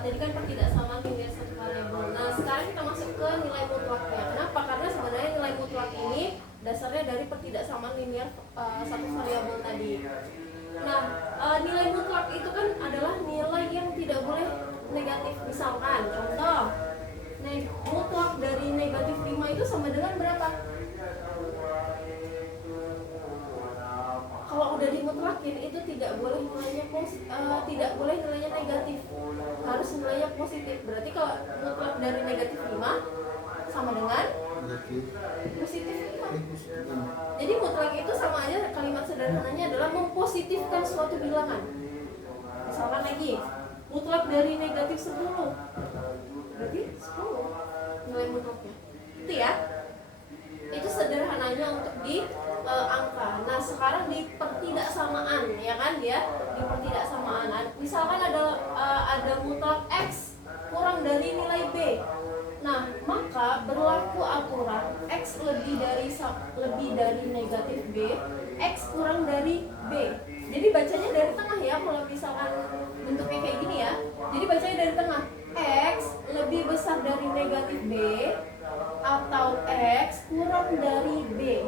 tadi kan pertidaksamaan linear satu variabel. Nah sekarang kita masuk ke nilai mutlaknya. Kenapa? Karena sebenarnya nilai mutlak ini dasarnya dari pertidaksamaan linear satu variabel tadi. Nah nilai mutlak itu kan adalah nilai yang tidak boleh negatif. Misalkan contoh mutlak dari negatif 5 itu sama dengan berapa? Kalau udah dimutlakin itu tidak boleh nilainya negatif, harus nilainya positif. Berarti kalau mutlak dari negatif 5 sama dengan positif 5. Jadi mutlak itu sama aja, kalimat sederhananya adalah mempositifkan suatu bilangan. Misalkan lagi mutlak dari negatif 10, berarti 10 nilai mutlaknya. Itu ya, itu sederhananya untuk di angka. Nah sekarang di pertidaksamaan, ya kan, dia di pertidaksamaan. Misalkan ada mutlak x kurang dari nilai b. Nah maka berlaku aturan x lebih dari negatif b, x kurang dari b. Jadi bacanya dari tengah ya, kalau misalkan bentuknya kayak gini ya. Jadi bacanya dari tengah, x lebih besar dari negatif b atau x kurang dari b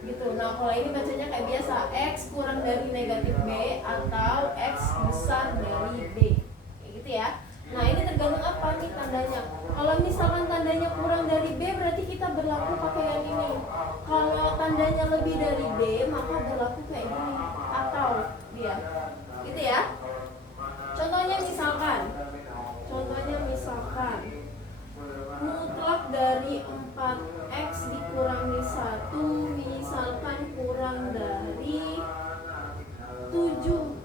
gitu. Nah kalau ini bacanya kayak biasa, x kurang dari negatif b atau x besar dari b, kayak gitu ya. Nah ini tergantung apa nih tandanya. Kalau misalkan tandanya kurang dari b, berarti kita berlaku pakai yang ini. Kalau tandanya lebih dari b, maka berlaku kayak gini, atau dia gitu ya. Contohnya misalkan mutlak dari 4x dikurangi 1 misalkan kurang dari 7.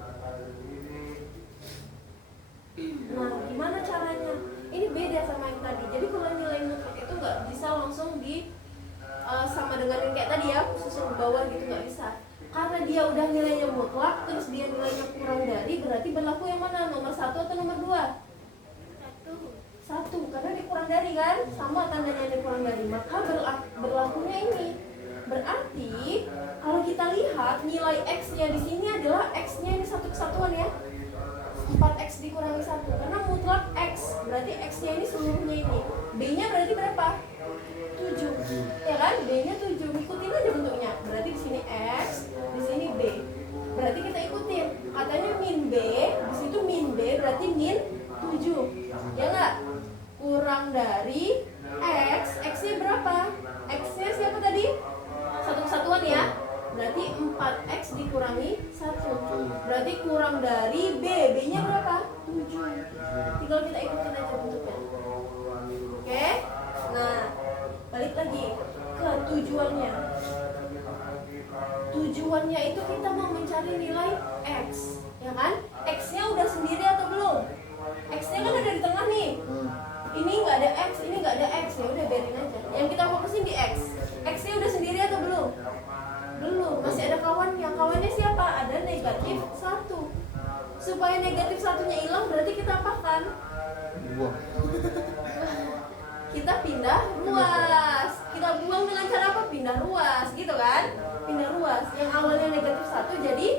Nah gimana caranya? Ini beda sama yang tadi. Jadi kalau nilai mutlak itu nggak bisa langsung sama dengan yang kayak tadi ya, susun ke bawah gitu, nggak bisa. Karena dia udah nilainya mutlak, terus dia nilainya kurang dari, berarti berlaku yang mana? Nomor 1 atau nomor 2? Satu, karena dia kurang dari kan, sama tandanya dia kurang dari, maka berlakunya ini. Berarti kalau kita lihat nilai x-nya di sini adalah x-nya ini satu kesatuan ya, 4x dikurangi 1, karena mutlak x, berarti x-nya ini seluruhnya ini. B-nya berarti berapa? 7, ya kan? B-nya 7, ikutin aja bentuknya. Berarti di sini x, di sini b. Berarti kita ikutin. Katanya min b, di situ min b berarti min 7. Ya enggak? Kurang dari x, x-nya berapa? X-nya siapa tadi? Satu kesatuan ya. Berarti 4x dikurangi 1. Berarti kurang dari b, b-nya berapa? 7. Tinggal kita ikutin aja bentuknya. Oke? Nah, balik lagi ke tujuannya. Tujuannya itu kita mau mencari nilai x, ya kan? X-nya udah sendiri atau belum? X-nya kan ada di tengah nih. Ini nggak ada x, ini nggak ada x, ya udah biarin aja. Yang kita fokusin di x. X-nya udah sendiri atau belum? Belum, masih ada kawannya. Kawannya siapa? Ada negatif 1. Supaya negatif 1-nya hilang, berarti kita apakan? Kita pindah ruas. Kita buang dengan cara apa? Pindah ruas, gitu kan? Pindah ruas. Yang awalnya negatif 1 jadi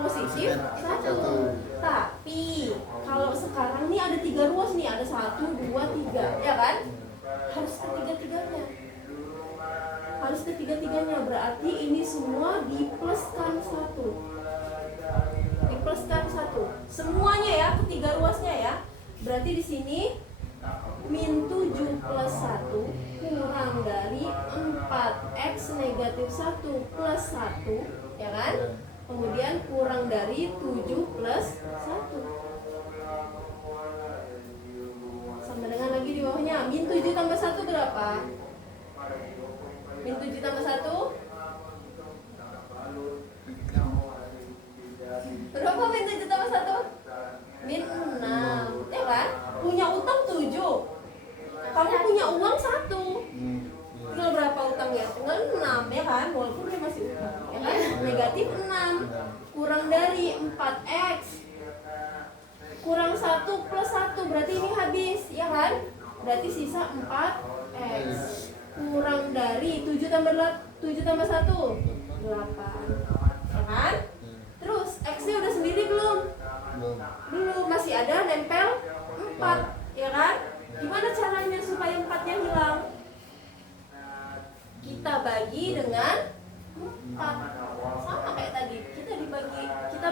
positif 1. Tapi kalau sekarang nih ada 3 ruas nih, ada 1, 2, 3, ya kan? Harus ketiga-tiganya. Harus ketiga-tiganya, berarti ini semua dipluskan 1. Dipluskan 1. Semuanya ya, ketiga ruasnya ya. Berarti di sini min 7 plus 1 kurang dari 4x negatif 1 plus 1, ya kan? Kemudian kurang dari 7 plus 1. Sama dengan lagi di bawahnya, min 7 tambah 1 berapa? Min 7 tambah 1 berapa? Min 7 tambah 1? Min 6, ya kan? Punya utang 7, kamu punya uang 1. Tinggal berapa utangnya? Tinggal 6, ya kan? Walaupun dia masih utang, ya kan? Negatif 6 kurang dari 4x kurang 1 plus 1, berarti ini habis, ya kan? Berarti sisa 4x kurang dari 7 tambah 1 8, ya kan? Terus x-nya udah sendiri belum? Belum, masih ada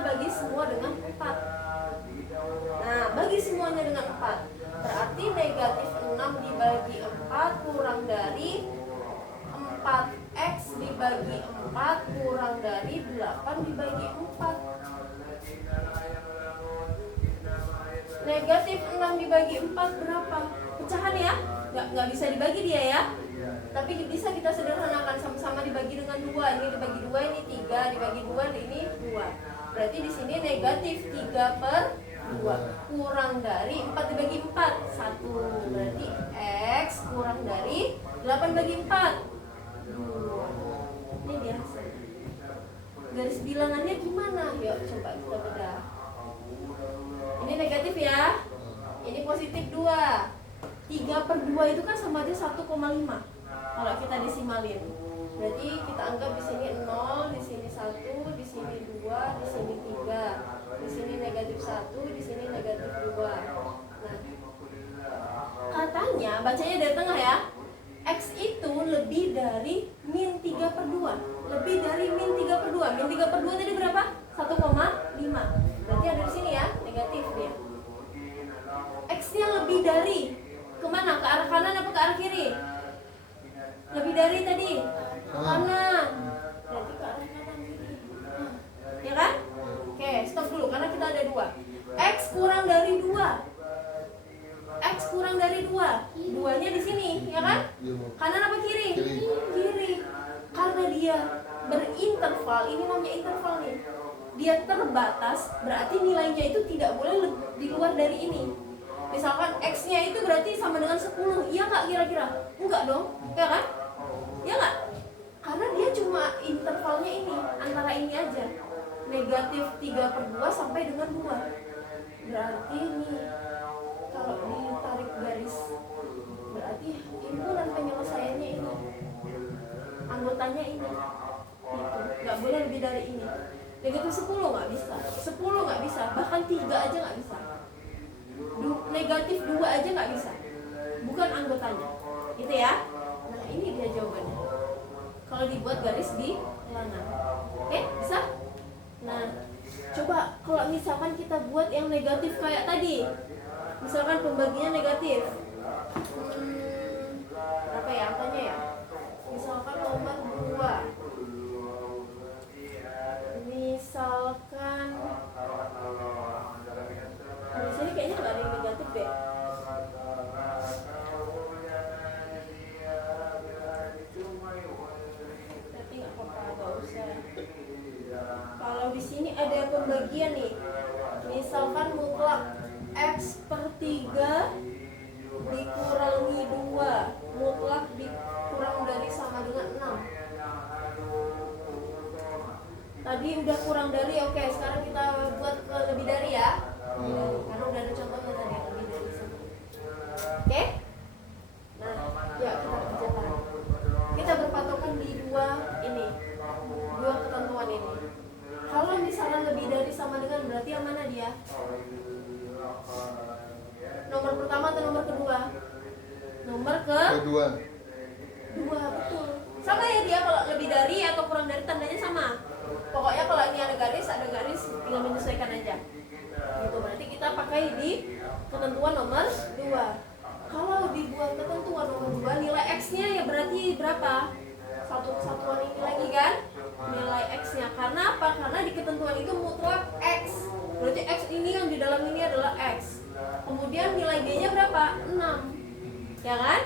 bagi semua dengan 4. Nah, bagi semuanya dengan 4, berarti negatif 6 dibagi 4 kurang dari 4x dibagi 4 kurang dari 8 dibagi 4. Negatif 6 dibagi 4 berapa? Pecahan ya? Nggak bisa dibagi dia ya. Tapi bisa kita sederhanakan, sama-sama dibagi dengan 2. Ini dibagi 2, ini 3, dibagi 2, ini 2. Berarti di sini negatif 3/2 kurang dari 4 dibagi 4, 1. Berarti x kurang dari 8 bagi 4, 2. Ini dia hasilnya. Garis bilangannya gimana? Yuk coba kita bedah. Ini negatif ya. Ini positif 2. 3/2 itu kan sama aja 1,5 kalau kita desimalin. Berarti kita anggap di sini 0, di sini 1, di sini 2, di sini 3. Di sini negatif 1, di sini negatif 2. Nah, katanya bacanya dari tengah ya. X itu lebih dari min 3/2. Lebih dari min 3/2. Min 3/2 tadi berapa? 1,5. Berarti ada di sini ya, negatif dia. X-nya lebih dari kemana? Ke arah kanan apa ke arah kiri? Lebih dari tadi kanan. Berarti ke arah kanan kiri. Ya kan? Oke, stop dulu karena kita ada 2. X kurang dari 2. X kurang dari 2. 2-nya di sini, ya kan? Kanan apa kiri? Kiri. Karena dia berinterval, ini namanya interval nih. Dia terbatas, berarti nilainya itu tidak boleh di luar dari ini. Misalkan X-nya itu berarti sama dengan 10. Iya nggak kira-kira? Enggak dong, ya kan? Ya nggak? Karena dia cuma intervalnya ini, antara ini aja. Negatif 3/2 sampai dengan 2. Berarti ini kalau ditarik garis, berarti himpunan penyelesaiannya ini, anggotanya ini, gitu. Nggak boleh lebih dari ini. Negatif 10 nggak bisa, 10 nggak bisa, bahkan 3 aja nggak bisa. Negatif 2 aja nggak bisa, bukan anggotanya, gitu ya. Nah ini dia jawabannya kalau dibuat garis di bilangan. Oke, bisa? Nah coba kalau misalkan kita buat yang negatif kayak tadi, misalkan pembagian negatif, berapa ya angkanya ya? Misalkan nomor 2, misalkan di sini kayaknya nggak ada yang negatif deh. Tapi nggak apa-apa, nggak usah. Kalau di sini ada pembagian nih, misalkan mutlak x/3 dikurangi 2, mutlak dikurang dari sama dengan 6. Tadi udah kurang dari, oke, sekarang kita buat lebih dari ya. Karena udah ada contohnya tadi lebih dari sama. Oke? Nah, ya kita kerjakan. Kita berpatokan di dua ketentuan ini. Kalau misalnya lebih dari sama dengan, berarti yang mana dia? Nomor pertama atau nomor kedua? Nomor kedua, betul. Sama ya dia, kalau lebih dari atau kurang dari tandanya sama. Pokoknya kalau ini ada garis, tinggal menyesuaikan aja. Gitu, berarti kita pakai di ketentuan nomor 2. Kalau dibuat ketentuan nomor 2, nilai X-nya ya berarti berapa? Satu kesatuan ini lagi kan? Nilai X-nya. Karena apa? Karena di ketentuan itu mutlak X. Berarti X ini yang di dalam ini adalah X. Kemudian nilai B-nya berapa? 6. Ya kan?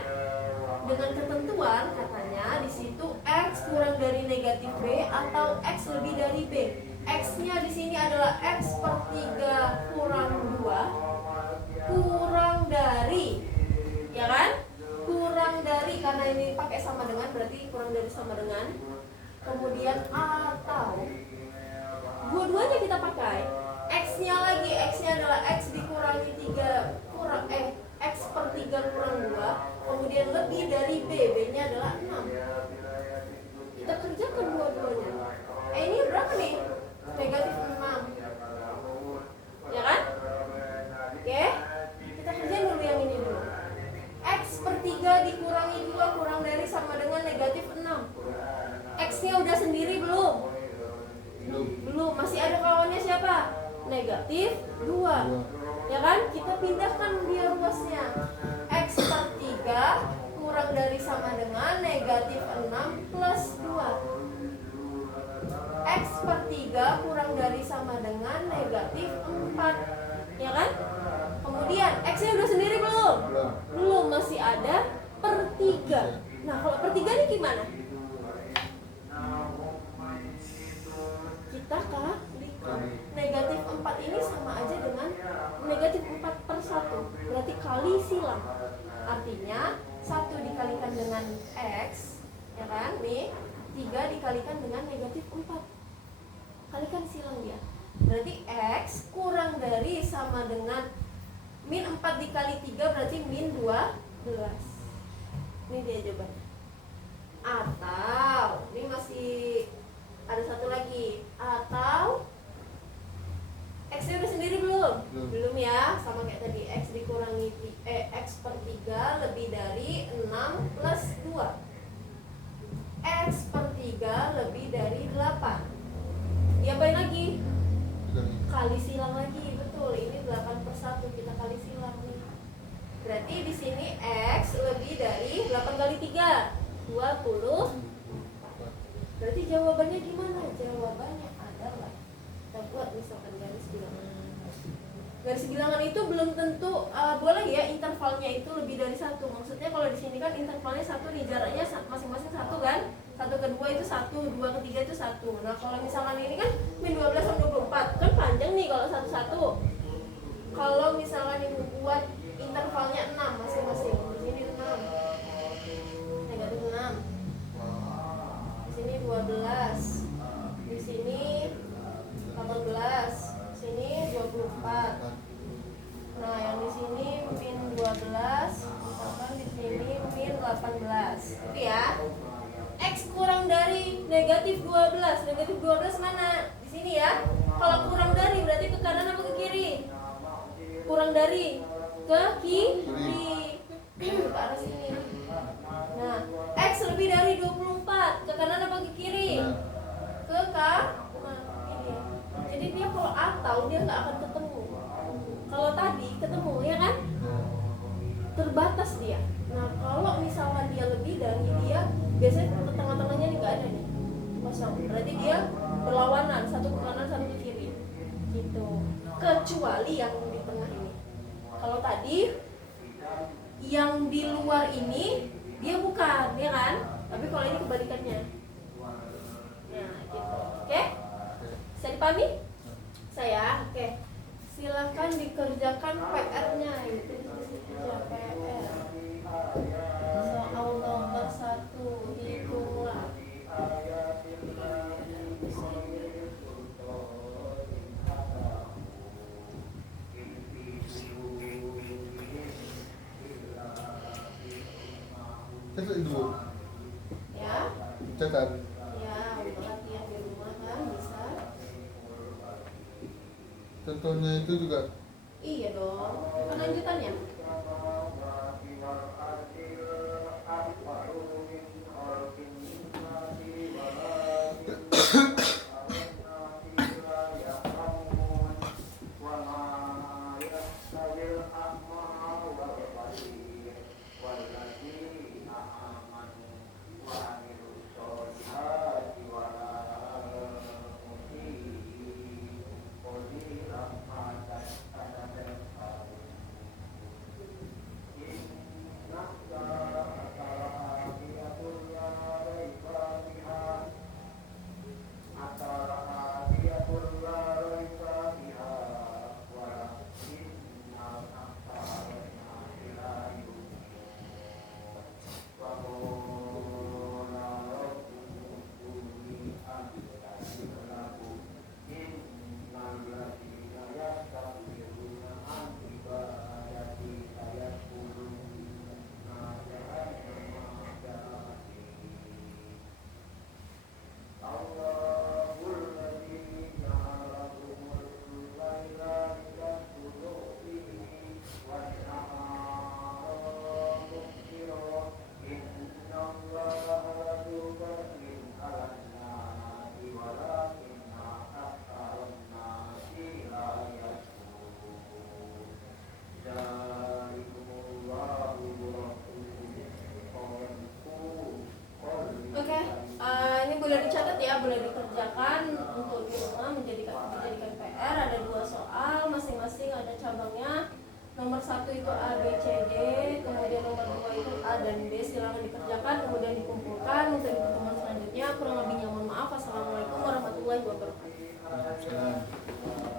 Dengan ketentuan katanya di situ X kurang dari negatif B atau X lebih dari B. X-nya di sini adalah X/3 kurang 2 kurang dari, ya kan? Kurang dari, karena ini pakai sama dengan, berarti kurang dari sama dengan. Kemudian atau dua-duanya kita pakai. X-nya lagi, X-nya adalah X dikurangi 3 kurang X/3 kurang 2, kemudian lebih dari B, B-nya adalah 6. Kita kerjakan dua-duanya. Ini berapa nih? Negatif 6. Ya kan? Oke, kita kerjain dulu yang ini dulu. X/3 dikurangi 2 kurang dari sama dengan negatif 6. X-nya udah sendiri belum? Belum. Masih ada kawannya siapa? berapa? Negatif 2. Ya kan? Kita pindahkan dia ruasnya. X per 3 kurang dari sama dengan negatif 6 plus 2. X per 3 kurang dari sama dengan negatif 4. Ya kan? Kemudian X-nya udah sendiri belum? Belum, masih ada per 3. Nah, kalau per 3 ini gimana? Kita kalikan. Negatif 4 ini sama aja dengan negatif 4 per 1. Berarti kali silang. Artinya 1 dikalikan dengan X, ya kan? Nih, 3 dikalikan dengan negatif 4. Kalikan silang dia. Berarti X kurang dari sama dengan min 4 dikali 3 berarti min 12. Ini dia jawabannya. Atau ini masih ada satu lagi. Atau X-nya udah sendiri belum? Belum ya, sama kayak tadi. X dikurangi X per 3 lebih dari 6 plus 2. X per 3 lebih dari 8. Diapain lagi? Kali silang lagi, betul. Ini 8 per 1, kita kali silang nih. Berarti di sini X lebih dari 8 kali 3 20. Berarti jawabannya gimana? Jawabannya adalah kita buat misalkan garis bilangan. Garis bilangan itu belum tentu boleh ya intervalnya itu lebih dari 1. Maksudnya kalau di sini kan intervalnya 1 nih, jaraknya masing-masing 1 kan? 1 ke 2 itu 1, 2 ke 3 itu 1. Nah, kalau misalkan ini kan min 12 sampai 24, kan panjang nih kalau 1-1. Kalau misalkan yang buat intervalnya 6 masing-masing. Di sini 6. Negatif 6. Di sini 12. Di sini 18. Di sini 24. Nah, yang di sini min 12, misalkan di sini min 18. Itu ya. X kurang dari negatif 12. Negatif 12 mana? Di sini ya. Kalau kurang dari berarti ke kanan apa ke kiri? Kurang dari ke kiri. Ke arah sini. Nah, X lebih dari 24. Ke kanan apa ke kiri? Ke kanan. Ini. Jadi dia kalau atau dia nggak akan ketemu. Kalau tadi ketemu ya kan? Terbatas dia. Nah, kalau misalkan dia lebih dari dia biasanya ke tengah-tengahnya nih nggak ada nih, kosong. Berarti dia berlawanan, satu ke kanan satu ke kiri gitu. Kecuali yang di tengah ini. Kalau tadi yang di luar ini dia bukan, ya kan? Tapi kalau ini kebalikannya. Nah, gitu. Oke? Bisa dipahami? Saya, oke. Silakan dikerjakan PR-nya itu aja PR. Soal nomor 1 hitunglah. Catat dulu. Ya. Catat. Ya, untuk latihan di rumah kan bisa. Contohnya itu juga. Iya dong. Kan lanjutannya. boleh dikerjakan untuk di rumah dijadikan PR. Ada 2 soal, masing-masing ada cabangnya. Nomor 1 itu A, B, C, D, kemudian nomor 2 itu A dan B. Silakan dikerjakan, kemudian dikumpulkan untuk di pertemuan selanjutnya. Kurang lebihnya mohon maaf. Assalamualaikum warahmatullahi wabarakatuh. Waalaikumsalam.